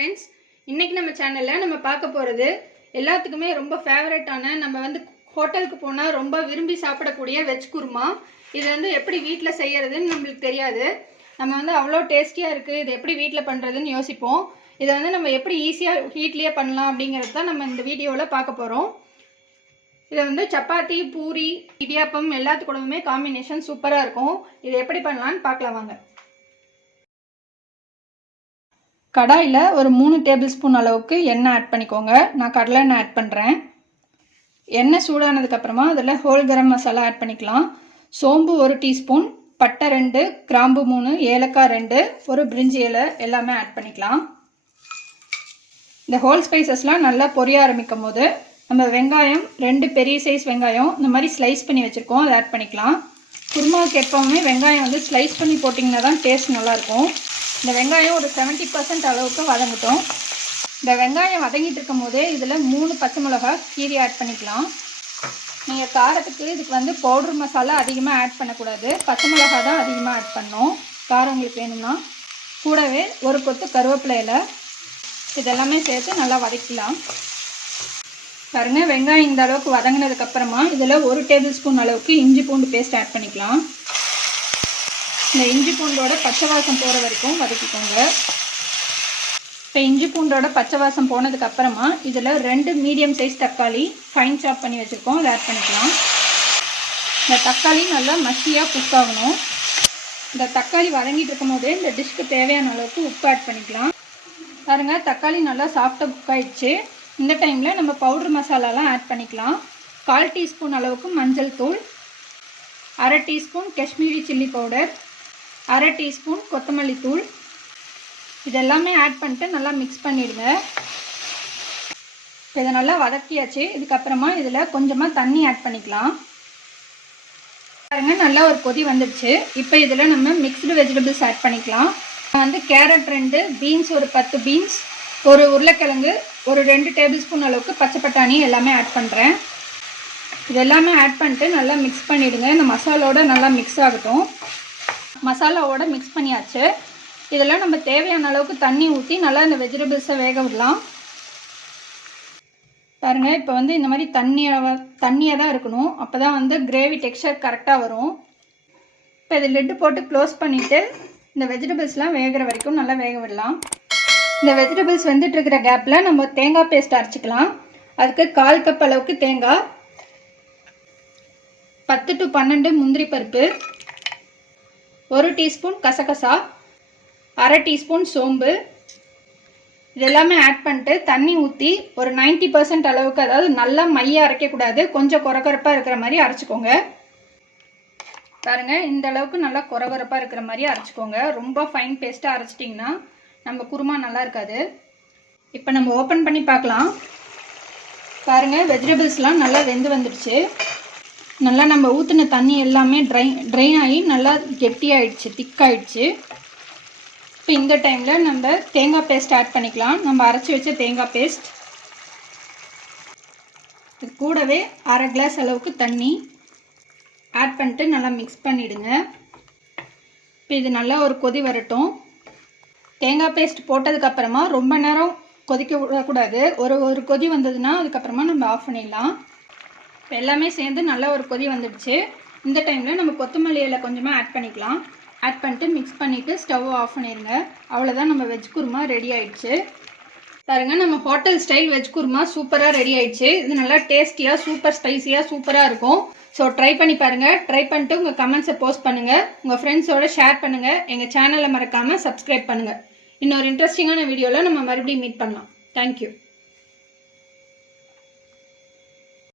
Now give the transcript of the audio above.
Friends, இன்னைக்கு நம்ம சேனலில் நம்ம பார்க்க போகிறது எல்லாத்துக்குமே ரொம்ப ஃபேவரட்டான, நம்ம வந்து ஹோட்டலுக்கு போனால் ரொம்ப விரும்பி சாப்பிடக்கூடிய வெஜ் குருமா. இது வந்து எப்படி வீட்டில் செய்யறதுன்னு நம்மளுக்கு தெரியாது. நம்ம வந்து அவ்வளோ டேஸ்டியாக இருக்குது, இது எப்படி வீட்டில் பண்ணுறதுன்னு யோசிப்போம். இதை வந்து நம்ம எப்படி ஈஸியாக வீட்லேயே பண்ணலாம் அப்படிங்கிறது தான் நம்ம இந்த வீடியோவில் பார்க்க போகிறோம். இதை வந்து சப்பாத்தி, பூரி, இடியாப்பம் எல்லாத்துக்கூடவுமே காம்பினேஷன் சூப்பராக இருக்கும். இதை எப்படி பண்ணலான்னு பார்க்கலாம் வாங்க. கடாயில் ஒரு 3 டேபிள் ஸ்பூன் அளவுக்கு எண்ணெய் ஆட் பண்ணிக்கோங்க. நான் கடலை எண்ணெய் ஆட் பண்ணுறேன். எண்ணெய் சூடானதுக்கப்புறமா அதில் ஹோல் கரம் மசாலா ஆட் பண்ணிக்கலாம். சோம்பு 1 டீஸ்பூன், பட்டை 2, கிராம்பு 3, ஏலக்காய் 2, ஒரு பிரிஞ்சி இலை எல்லாமே ஆட் பண்ணிக்கலாம். இந்த ஹோல் ஸ்பைசஸ்லாம் நல்லா பொரிய ஆரம்பிக்கும் போது நம்ம வெங்காயம் 2 பெரிய சைஸ் வெங்காயம் இந்த மாதிரி ஸ்லைஸ் பண்ணி வச்சுருக்கோம், அதை ஆட் பண்ணிக்கலாம். குருமாவுக்கு எப்போவுமே வெங்காயம் வந்து ஸ்லைஸ் பண்ணி போட்டிங்கன்னா தான் டேஸ்ட் நல்லாயிருக்கும். இந்த வெங்காயம் ஒரு 70% அளவுக்கு வதங்கட்டும். இந்த வெங்காயம் வதங்கிட்டு இருக்கும் போதே இதில் 3 பச்சை மிளகாய் கீரி ஆட் பண்ணிக்கலாம். நீங்கள் காரத்துக்கு இதுக்கு வந்து பவுடர் மசாலா அதிகமாக ஆட் பண்ணக்கூடாது, பச்சை மிளகாய் தான் அதிகமாக ஆட் பண்ணணும். காரம் உங்களுக்கு வேணும்னா. கூடவே ஒரு கொத்து கருவேப்பிலையில் இதெல்லாமே சேர்த்து நல்லா வதக்கலாம். பாருங்க, வெங்காயம் இந்த அளவுக்கு வதங்கினதுக்கப்புறமா இதில் 1 டேபிள் ஸ்பூன் அளவுக்கு இஞ்சி பூண்டு பேஸ்ட் ஆட் பண்ணிக்கலாம். இந்த இஞ்சி பூண்டோட பச்சை வாசம் போகிற வரைக்கும் வதக்கிக்கோங்க. இப்போ இஞ்சி பூண்டோட பச்சை வாசம் போனதுக்கப்புறமா இதில் 2 மீடியம் சைஸ் தக்காளி ஃபைன் சாப் பண்ணி வச்சுருக்கோம், அதை ஆட் பண்ணிக்கலாம். இந்த தக்காளி நல்லா மசியாக குக் ஆகணும். இந்த தக்காளி வதங்கிட்டு இருக்கும் போதே இந்த டிஷ்க்கு தேவையான அளவுக்கு உப்பு ஆட் பண்ணிக்கலாம். பாருங்கள், தக்காளி நல்லா சாஃப்டாக குக் ஆகிடுச்சு. இந்த டைமில் நம்ம பவுடர் மசாலாலாம் ஆட் பண்ணிக்கலாம். 1/4 டீஸ்பூன் அளவுக்கு மஞ்சள் தூள், 1/2 teaspoon Kashmiri chilli powder, 1/2 teaspoon கொத்தமல்லி தூள், இதெல்லாமே ஆட் பண்ணிட்டு நல்லா மிக்ஸ் பண்ணிவிடுங்க. இதை நல்லா வதக்கியாச்சு. இதுக்கப்புறமா இதில் கொஞ்சமாக தண்ணி ஆட் பண்ணிக்கலாம். பாருங்க, நல்லா ஒரு கொதி வந்துடுச்சு. இப்போ இதில் நம்ம மிக்ஸ்டு வெஜிடபிள்ஸ் ஆட் பண்ணிக்கலாம். நான் வந்து கேரட் 2, பீன்ஸ் ஒரு 10 பீன்ஸ், ஒரு உருளைக்கிழங்கு, ஒரு 2 டேபிள் ஸ்பூன் அளவுக்கு பச்சை பட்டாணி எல்லாமே ஆட் பண்ணுறேன். இது எல்லாமே ஆட் பண்ணிட்டு நல்லா மிக்ஸ் பண்ணிவிடுங்க. இந்த மசாலோட நல்லா மிக்ஸ் ஆகட்டும். மசாலாவோட மிக்ஸ் பண்ணியாச்சு. இதெல்லாம் நம்ம தேவையான அளவுக்கு தண்ணி ஊற்றி நல்லா இந்த வெஜிடபிள்ஸை வேக விடலாம். பாருங்கள், இப்போ வந்து இந்த மாதிரி தண்ணியாக தான் இருக்கணும், அப்போ தான் வந்து கிரேவி டெக்ஸ்சர் கரெக்டாக வரும். இப்போ இது லிட்டு போட்டு க்ளோஸ் பண்ணிவிட்டு இந்த வெஜிடபிள்ஸ்லாம் வேகிற வரைக்கும் நல்லா வேக விடலாம். இந்த வெஜிடபிள்ஸ் வந்துட்டு இருக்கிற கேப்பில் நம்ம தேங்காய் பேஸ்ட் அரைச்சிக்கலாம். அதுக்கு 1/4 கப் அளவுக்கு தேங்காய், 10 to 12 முந்திரி பருப்பு, 1 டீஸ்பூன் கசகசா, 1/2 டீஸ்பூன் சோம்பு, இதெல்லாமே ஆட் பண்ணிட்டு தண்ணி ஊற்றி ஒரு 90% அளவுக்கு, அதாவது நல்லா மையாக அரைக்கக்கூடாது, கொஞ்சம் கொரகொரப்பாக இருக்கிற மாதிரி அரைச்சிக்கோங்க. பாருங்கள், இந்த அளவுக்கு நல்லா கொரகொரப்பாக இருக்கிற மாதிரி அரைச்சிக்கோங்க. ரொம்ப ஃபைன் பேஸ்ட்டாக அரைச்சிட்டிங்கன்னா நம்ம குருமா நல்லா இருக்காது. இப்போ நம்ம ஓப்பன் பண்ணி பார்க்கலாம். பாருங்கள், வெஜிடபிள்ஸ்லாம் நல்லா வெந்து வந்துடுச்சு. நல்லா நம்ம ஊற்றின தண்ணி எல்லாமே ட்ரைன் ஆகி நல்லா கெட்டியாகிடுச்சு, திக்காகிடுச்சு. இப்போ இந்த டைமில் நம்ம தேங்காய் பேஸ்ட் ஆட் பண்ணிக்கலாம். நம்ம அரைச்சி வச்ச தேங்காய் பேஸ்ட், இது கூடவே 1/2 கிளாஸ் அளவுக்கு தண்ணி ஆட் பண்ணிட்டு நல்லா மிக்ஸ் பண்ணிவிடுங்க. இப்போ இது நல்லா ஒரு கொதி வரட்டும். தேங்காய் பேஸ்ட் போட்டதுக்கப்புறமா ரொம்ப நேரம் கொதிக்க விடக்கூடாது. ஒரு கொதி வந்ததுன்னா அதுக்கப்புறமா நம்ம ஆஃப் பண்ணிடலாம். இப்போ எல்லாமே சேர்ந்து நல்லா ஒரு கொதி வந்துடுச்சு. இந்த டைமில் நம்ம கொத்தமல்லி இலை கொஞ்சமாக ஆட் பண்ணிக்கலாம். ஆட் பண்ணிட்டு மிக்ஸ் பண்ணிவிட்டு ஸ்டவ் ஆஃப் பண்ணிடுங்க. அவ்வளோதான், நம்ம வெஜ் குருமா ரெடி ஆகிடுச்சு. பாருங்கள், நம்ம ஹோட்டல் ஸ்டைல் வெஜ் குருமா சூப்பராக ரெடி ஆகிடுச்சு. இது நல்லா டேஸ்டியாக, சூப்பர் ஸ்பைஸியாக சூப்பராக இருக்கும். ஸோ ட்ரை பண்ணி பாருங்கள். ட்ரை பண்ணிட்டு உங்கள் கமெண்ட்ஸை போஸ்ட் பண்ணுங்கள், உங்கள் ஃப்ரெண்ட்ஸோடு ஷேர் பண்ணுங்கள். எங்கள் சேனலை மறக்காமல் சப்ஸ்கிரைப் பண்ணுங்கள். இன்னொரு இன்ட்ரெஸ்டிங்கான வீடியோவில் நம்ம மறுபடியும் மீட் பண்ணலாம். தேங்க்யூ.